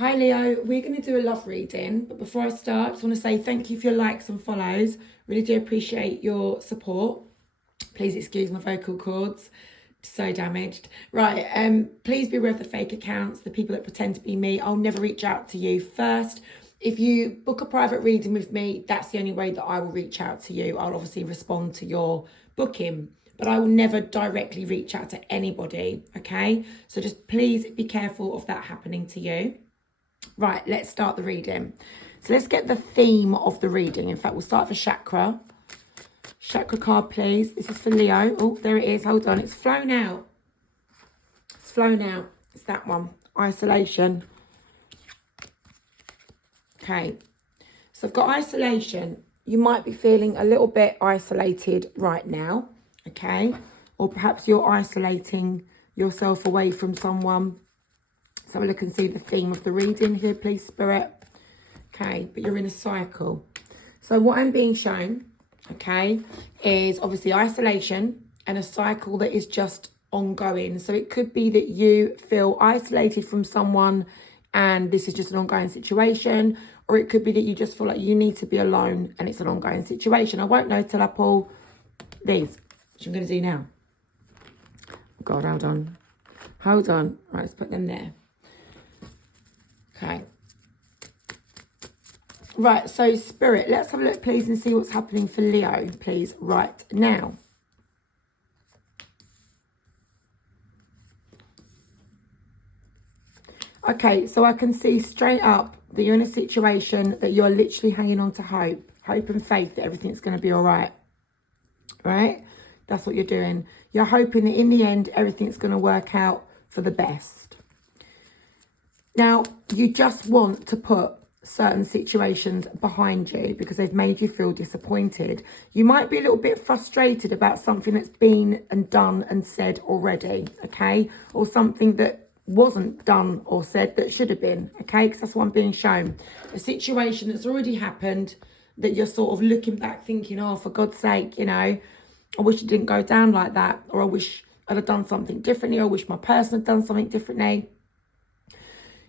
Hi Leo, we're going to do a love reading, but before I start, I just want to say thank you for your likes and follows. Really do appreciate your support. Please excuse my vocal cords, so damaged. Right, please be aware of the fake accounts, the people that pretend to be me. I'll never reach out to you first. If you book a private reading with me, that's the only way that I will reach out to you. I'll obviously respond to your booking, but I will never directly reach out to anybody, okay? So just please be careful of that happening to you. Right, let's start the reading. So let's get the theme of the reading. In fact, we'll start for chakra. Chakra card, please. This is for Leo. Oh, there it is. Hold on. It's flown out. It's flown out. It's that one. Isolation. Okay. So I've got isolation. You might be feeling a little bit isolated right now. Okay. Or perhaps you're isolating yourself away from someone. Let's have a look and see the theme of the reading here, please, Spirit. Okay, but you're in a cycle. So what I'm being shown, okay, is obviously isolation and a cycle that is just ongoing. So it could be that you feel isolated from someone and this is just an ongoing situation, or it could be that you just feel like you need to be alone and it's an ongoing situation. I won't know till I pull these, which I'm going to do now. God, hold on. Hold on. Right, let's put them there. Okay. Right, so Spirit, let's have a look, please, and see what's happening for Leo, please, right now. Okay, so I can see straight up that you're in a situation that you're literally hanging on to hope and faith that everything's going to be all right. Right? That's what you're doing. You're hoping that in the end, everything's going to work out for the best. Now, you just want to put certain situations behind you because they've made you feel disappointed. You might be a little bit frustrated about something that's been and done and said already, okay? Or something that wasn't done or said that should have been, okay? Because that's what I'm being shown. A situation that's already happened that you're sort of looking back thinking, oh, for God's sake, you know, I wish it didn't go down like that. Or I wish I'd have done something differently. Or I wish my person had done something differently.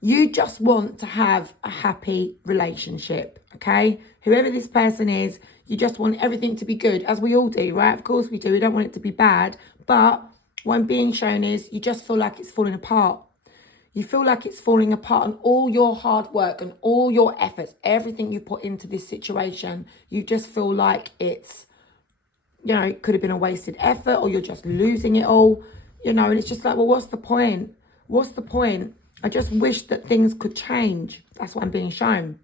You just want to have a happy relationship, okay? Whoever this person is, you just want everything to be good, as we all do, right? Of course we do. We don't want it to be bad. But what I'm being shown is you just feel like it's falling apart. You feel like it's falling apart, and all your hard work and all your efforts, everything you put into this situation, you just feel like it's, you know, it could have been a wasted effort, or you're just losing it all, you know, and it's just like, well, what's the point? What's the point? I just wish that things could change. That's what I'm being shown.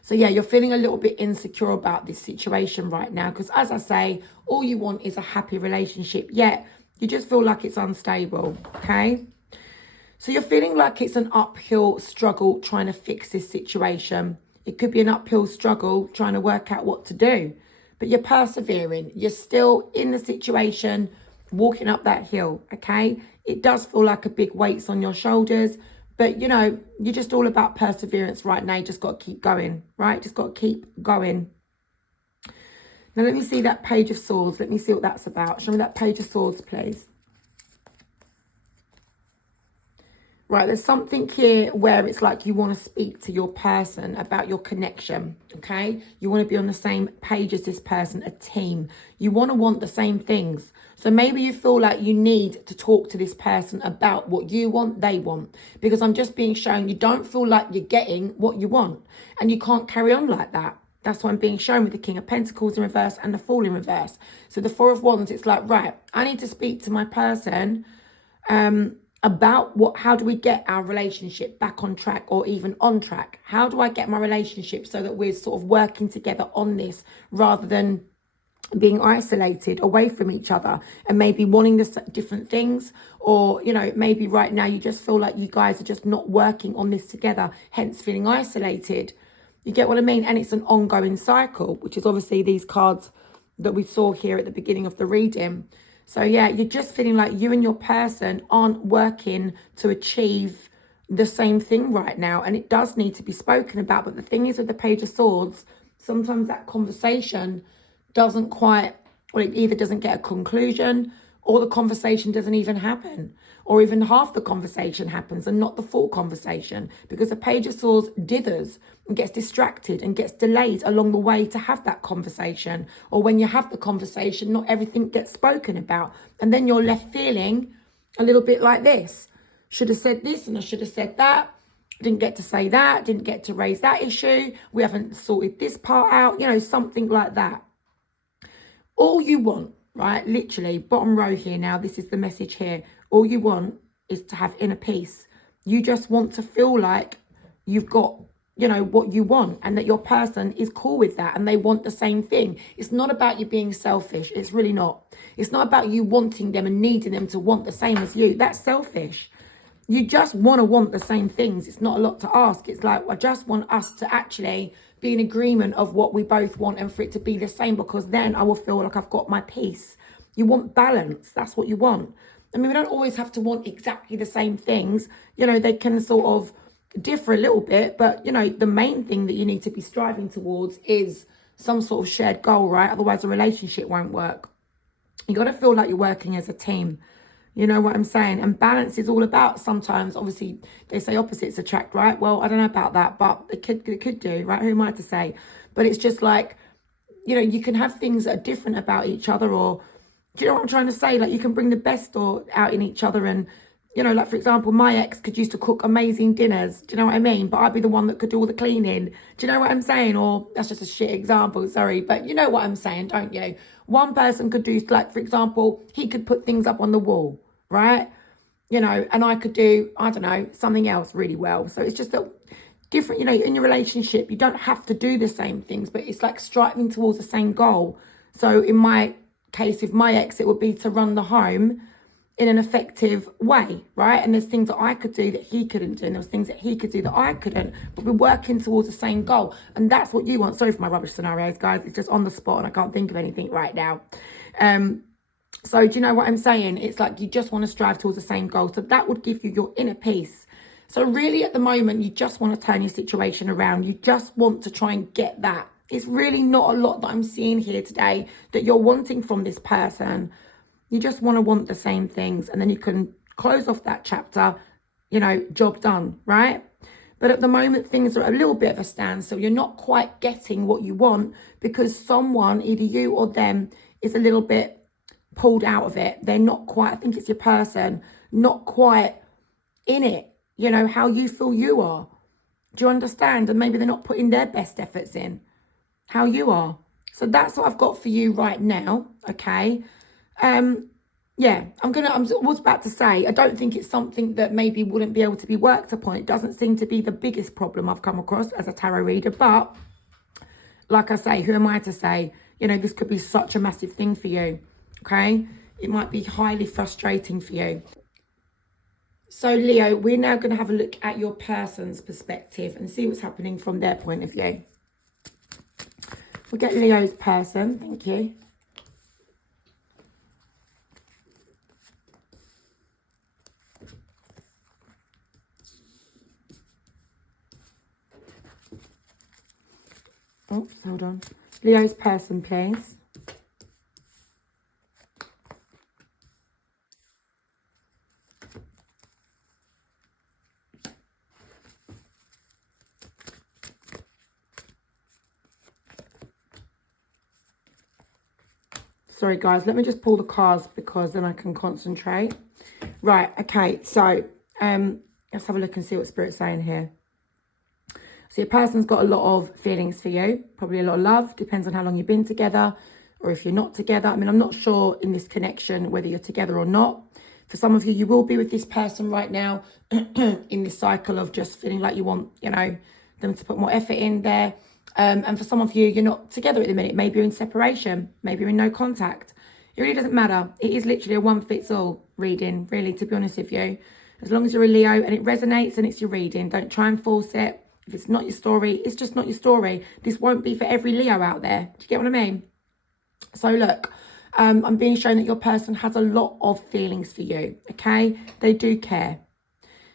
So yeah, you're feeling a little bit insecure about this situation right now because, as I say, all you want is a happy relationship, yet you just feel like it's unstable, okay? So you're feeling like it's an uphill struggle trying to fix this situation. It could be an uphill struggle trying to work out what to do, but you're persevering. You're still in the situation, walking up that hill, okay? It does feel like a big weight's on your shoulders, but you know, you're just all about perseverance right now. You just got to keep going, right? Just got to keep going. Now let me see that Page of Swords. Let me see what that's about. Show me that Page of Swords, please. Right, there's something here where it's like you want to speak to your person about your connection, okay? You want to be on the same page as this person, a team. You want the same things. So maybe you feel like you need to talk to this person about what you want, they want. Because I'm just being shown you don't feel like you're getting what you want. And you can't carry on like that. That's what I'm being shown with the King of Pentacles in reverse and the Fool in reverse. So the Four of Wands, it's like, right, I need to speak to my person about how do we get our relationship back on track or even on track? How do I get my relationship so that we're sort of working together on this rather than being isolated away from each other and maybe wanting this different things? Or, you know, maybe right now you just feel like you guys are just not working on this together, hence feeling isolated. You get what I mean? And it's an ongoing cycle, which is obviously these cards that we saw here at the beginning of the reading. So yeah, you're just feeling like you and your person aren't working to achieve the same thing right now. And it does need to be spoken about. But the thing is with the Page of Swords, sometimes that conversation doesn't quite, well, it either doesn't get a conclusion or the conversation doesn't even happen, or even half the conversation happens and not the full conversation, because the Page of Swords dithers and gets distracted and gets delayed along the way to have that conversation. Or when you have the conversation, not everything gets spoken about, and then you're left feeling a little bit like this. Should have said this and I should have said that. Didn't get to say that, didn't get to raise that issue. We haven't sorted this part out, you know, something like that. All you want, right, literally, bottom row here now, this is the message here. All you want is to have inner peace. You just want to feel like you've got, you know, what you want, and that your person is cool with that and they want the same thing. It's not about you being selfish. It's really not. It's not about you wanting them and needing them to want the same as you. That's selfish. You just want to want the same things. It's not a lot to ask. It's like, I just want us to actually be in agreement of what we both want and for it to be the same, because then I will feel like I've got my peace. You want balance. That's what you want. I mean, we don't always have to want exactly the same things. You know, they can sort of differ a little bit, but, you know, the main thing that you need to be striving towards is some sort of shared goal, right? Otherwise, a relationship won't work. You got to feel like you're working as a team. You know what I'm saying? And balance is all about, sometimes, obviously, they say opposites attract, right? Well, I don't know about that, but it could do, right? Who am I to say? But it's just like, you know, you can have things that are different about each other, or, do you know what I'm trying to say? Like, you can bring the best out in each other. And, you know, like, for example, my ex could used to cook amazing dinners. Do you know what I mean? But I'd be the one that could do all the cleaning. Do you know what I'm saying? Or that's just a shit example, sorry. But you know what I'm saying, don't you? One person could do, like, for example, he could put things up on the wall, right? You know, and I could do, I don't know, something else really well. So it's just that different, you know, in your relationship, you don't have to do the same things, but it's like striving towards the same goal. So in my case, with my ex, it would be to run the home in an effective way, right? And there's things that I could do that he couldn't do, and there's things that he could do that I couldn't, but we're working towards the same goal. And that's what you want. Sorry for my rubbish scenarios, guys. It's just on the spot and I can't think of anything right now. So do you know what I'm saying? It's like you just want to strive towards the same goal. So that would give you your inner peace. So really at the moment, you just want to turn your situation around. You just want to try and get that. It's really not a lot that I'm seeing here today that you're wanting from this person. You just want to want the same things, and then you can close off that chapter, you know, job done, right? But at the moment, things are a little bit of a standstill. You're not quite getting what you want because someone, either you or them, is a little bit pulled out of it. They're not quite, I think it's your person, not quite in it, you know, how you feel you are. Do you understand? And maybe they're not putting their best efforts in how you are. So that's what I've got for you right now, okay? Yeah, I was about to say, I don't think it's something that maybe wouldn't be able to be worked upon. It doesn't seem to be the biggest problem I've come across as a tarot reader, but like I say, who am I to say, you know, this could be such a massive thing for you, okay? It might be highly frustrating for you. So Leo, we're now going to have a look at your person's perspective and see what's happening from their point of view. We'll get Leo's person, thank you. Oops, hold on. Leo's person, please. Sorry, guys, let me just pull the cards because then I can concentrate. Right, okay, so let's have a look and see what Spirit's saying here. So your person's got a lot of feelings for you, probably a lot of love, depends on how long you've been together or if you're not together. I mean, I'm not sure in this connection whether you're together or not. For some of you, you will be with this person right now in this cycle of just feeling like you want, you know, them to put more effort in there. And for some of you, you're not together at the minute. Maybe you're in separation. Maybe you're in no contact. It really doesn't matter. It is literally a one-fits-all reading, really, to be honest with you. As long as you're a Leo and it resonates and it's your reading, don't try and force it. If it's not your story, it's just not your story. This won't be for every Leo out there. Do you get what I mean? So look, I'm being shown that your person has a lot of feelings for you, okay? They do care.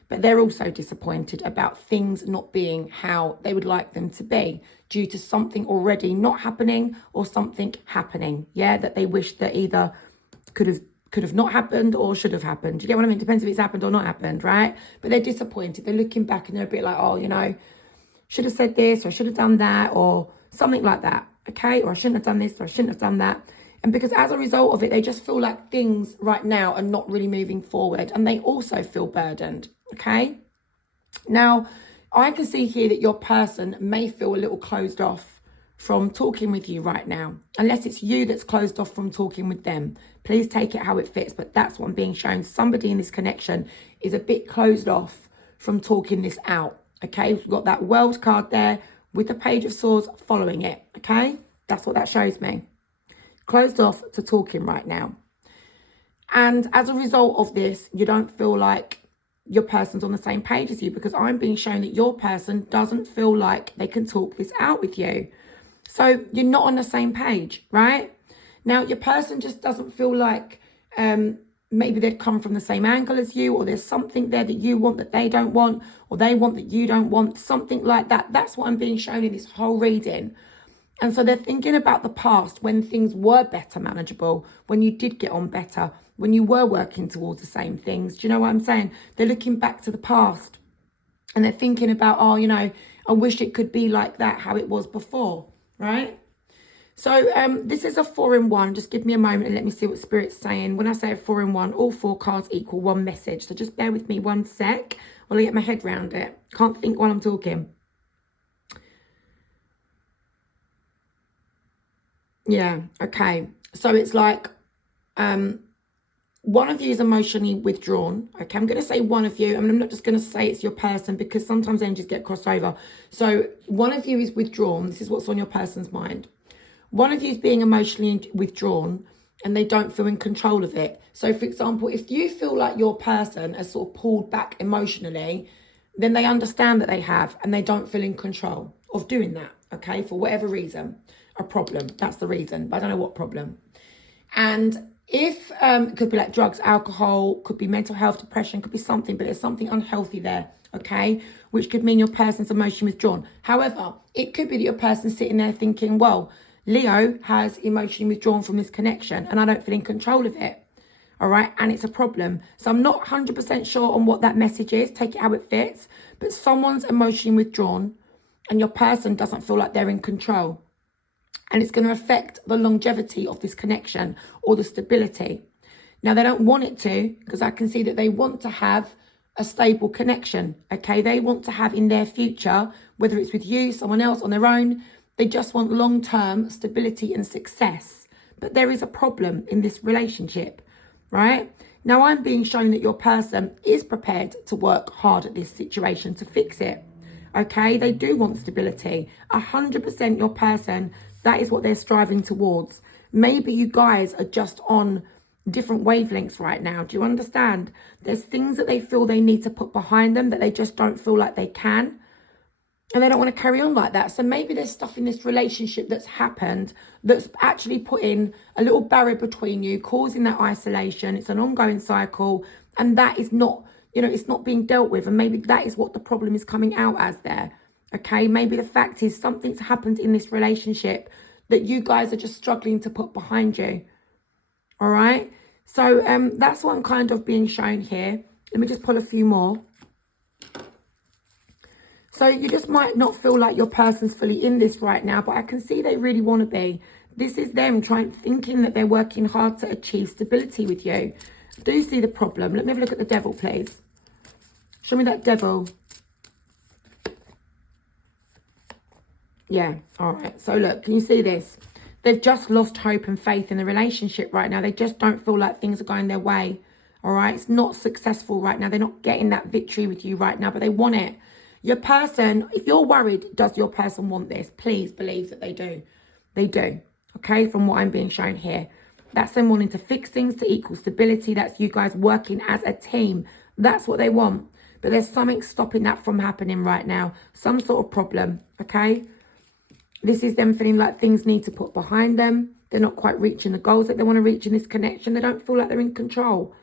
But they're also disappointed about things not being how they would like them to be due to something already not happening or something happening, yeah? That they wish that either could have could have not happened or should have happened. Do you get what I mean? Depends if it's happened or not happened, right? But they're disappointed. They're looking back and they're a bit like, oh, you know, should have said this, or I should have done that, or something like that, okay? Or I shouldn't have done this, or I shouldn't have done that. And because as a result of it, they just feel like things right now are not really moving forward, and they also feel burdened, okay? Now, I can see here that your person may feel a little closed off from talking with you right now, unless it's you that's closed off from talking with them. Please take it how it fits, but that's what I'm being shown. Somebody in this connection is a bit closed off from talking this out, okay? We've got that World card there with the Page of Swords following it, okay? That's what that shows me. Closed off to talking right now. And as a result of this, you don't feel like your person's on the same page as you, because I'm being shown that your person doesn't feel like they can talk this out with you. So you're not on the same page, right? Now, your person just doesn't feel like maybe they'd come from the same angle as you, or there's something there that you want that they don't want, or they want that you don't want, something like that. That's what I'm being shown in this whole reading. And so they're thinking about the past when things were better manageable, when you did get on better, when you were working towards the same things. Do you know what I'm saying? They're looking back to the past and they're thinking about, oh, you know, I wish it could be like that, how it was before, right? So this is a 4-in-1. Just give me a moment and let me see what Spirit's saying. When I say a 4-in-1, all 4 cards equal one message. So just bear with me one sec while I get my head around it. Can't think while I'm talking. Yeah, okay. So it's like one of you is emotionally withdrawn. Okay, I'm going to say one of you. I mean, I'm not just going to say it's your person, because sometimes energies get crossed over. So one of you is withdrawn. This is what's on your person's mind. One of you is being emotionally withdrawn and they don't feel in control of it. So, for example, if you feel like your person has sort of pulled back emotionally, then they understand that they have, and they don't feel in control of doing that, okay, for whatever reason. A problem, that's the reason, but I don't know what problem. And if it could be like drugs, alcohol, could be mental health, depression, could be something, but there's something unhealthy there, okay, which could mean your person's emotionally withdrawn. However, it could be that your person's sitting there thinking, well, Leo has emotionally withdrawn from this connection and I don't feel in control of it, all right, and it's a problem. So I'm not 100% sure on what that message is, take it how it fits, but someone's emotionally withdrawn and your person doesn't feel like they're in control. And it's going to affect the longevity of this connection or the stability. Now, they don't want it to, because I can see that they want to have a stable connection, okay? They want to have in their future, whether it's with you, someone else, on their own, they just want long-term stability and success. But there is a problem in this relationship, right? Now, I'm being shown that your person is prepared to work hard at this situation to fix it, okay? They do want stability. 100% your person, that is what they're striving towards. Maybe you guys are just on different wavelengths right now. Do you understand? There's things that they feel they need to put behind them that they just don't feel like they can. And they don't want to carry on like that. So maybe there's stuff in this relationship that's happened that's actually putting a little barrier between you, causing that isolation. It's an ongoing cycle. And that is not, you know, it's not being dealt with. And maybe that is what the problem is coming out as there. Okay, maybe the fact is something's happened in this relationship that you guys are just struggling to put behind you. All right. So that's what I'm kind of being shown here. Let me just pull a few more. So you just might not feel like your person's fully in this right now, but I can see they really want to be. This is them thinking that they're working hard to achieve stability with you. Do you see the problem? Let me have a look at the devil, please. Show me that devil. Yeah, all right. So look, can you see this? They've just lost hope and faith in the relationship right now. They just don't feel like things are going their way, all right? It's not successful right now. They're not getting that victory with you right now, but they want it. Your person, if you're worried, does your person want this? Please believe that they do. They do, okay, from what I'm being shown here. That's them wanting to fix things to equal stability. That's you guys working as a team. That's what they want. But there's something stopping that from happening right now. Some sort of problem, okay? This is them feeling like things need to put behind them. They're not quite reaching the goals that they want to reach in this connection. They don't feel like they're in control.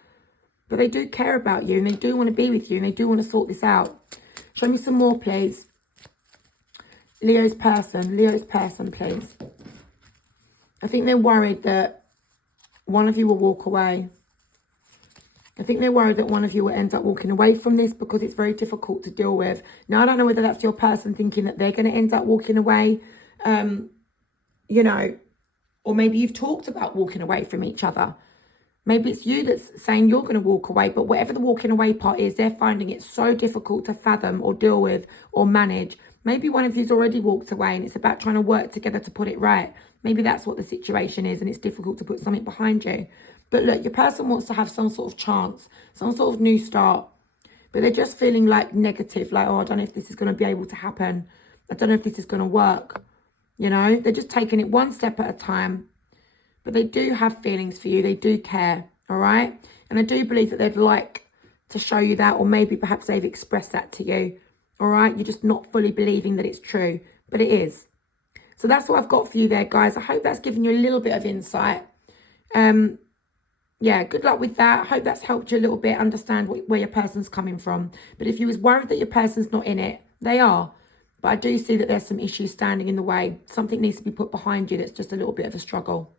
But they do care about you and they do want to be with you and they do want to sort this out. Show me some more, please. Leo's person, please. I think they're worried that one of you will walk away. I think they're worried that one of you will end up walking away from this because it's very difficult to deal with. Now, I don't know whether that's your person thinking that they're going to end up walking away, you know, or maybe you've talked about walking away from each other. Maybe it's you that's saying you're going to walk away, but whatever the walking away part is, they're finding it so difficult to fathom or deal with or manage. Maybe one of you's already walked away and it's about trying to work together to put it right. Maybe that's what the situation is and it's difficult to put something behind you. But look, your person wants to have some sort of chance, some sort of new start. But they're just feeling like negative, like, oh, I don't know if this is going to be able to happen. I don't know if this is going to work. You know, they're just taking it one step at a time. But they do have feelings for you. They do care, all right? And I do believe that they'd like to show you that, or maybe perhaps they've expressed that to you, all right? You're just not fully believing that it's true, but it is. So that's what I've got for you there, guys. I hope that's given you a little bit of insight. Yeah, good luck with that. I hope that's helped you a little bit understand where your person's coming from. But if you was worried that your person's not in it, they are. But I do see that there's some issues standing in the way. Something needs to be put behind you that's just a little bit of a struggle.